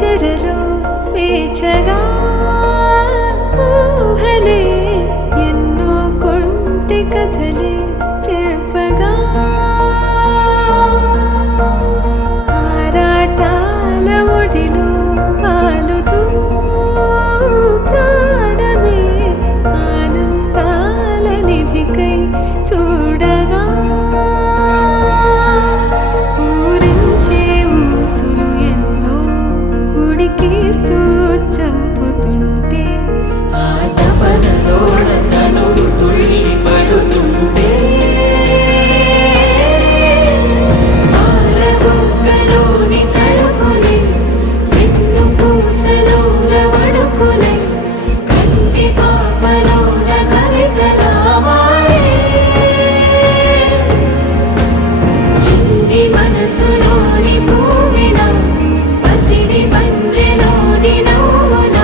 చెరలో స్వేచ్ఛగా ఊహలే ఎన్నో కొంటి కథలే చెప్పగా ఆరాటాల ఒడిలో వాలుతూ ప్రాణమే ఆనందాల నిధికై చూడగా ఉడికిస్తూ చంపుతుంటే ఆ తపనలోన తనువు తుళ్ళి పడుతుంటే ఆరబుగ్గలోని తడుకులే వెన్ను పూసలోన వడుకులే కంటి పాపలోన కవితలా మారే చిన్ని మనసులోని పూవిన పసిడి బండ్రెలోని నవ్వుల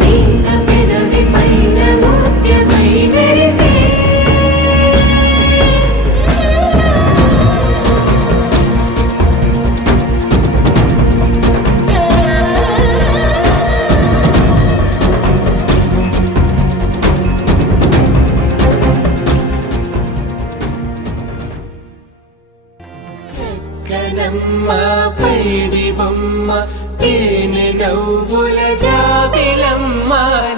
లేత పెదవి పైన ముత్యమై మెరిసే చక్కనమ్మ పైడి బొమ్మ తేనె నవ్వుల జాబిలమ్మ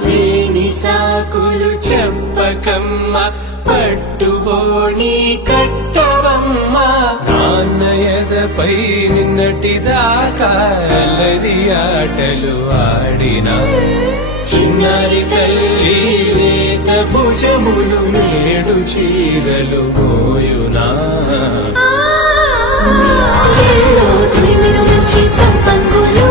లేని సాకులు చెప్పకమ్మ పట్టువోణి కట్టవమ్మ నాన్నయదపై నిన్నటిదాకా అల్లరి ఆటలు ఆడినా చిన్నారి తల్లి లేత భుజములు నేడు చీరలు మోయునా చెల్లో తురిమిన మంచి సంపంగులు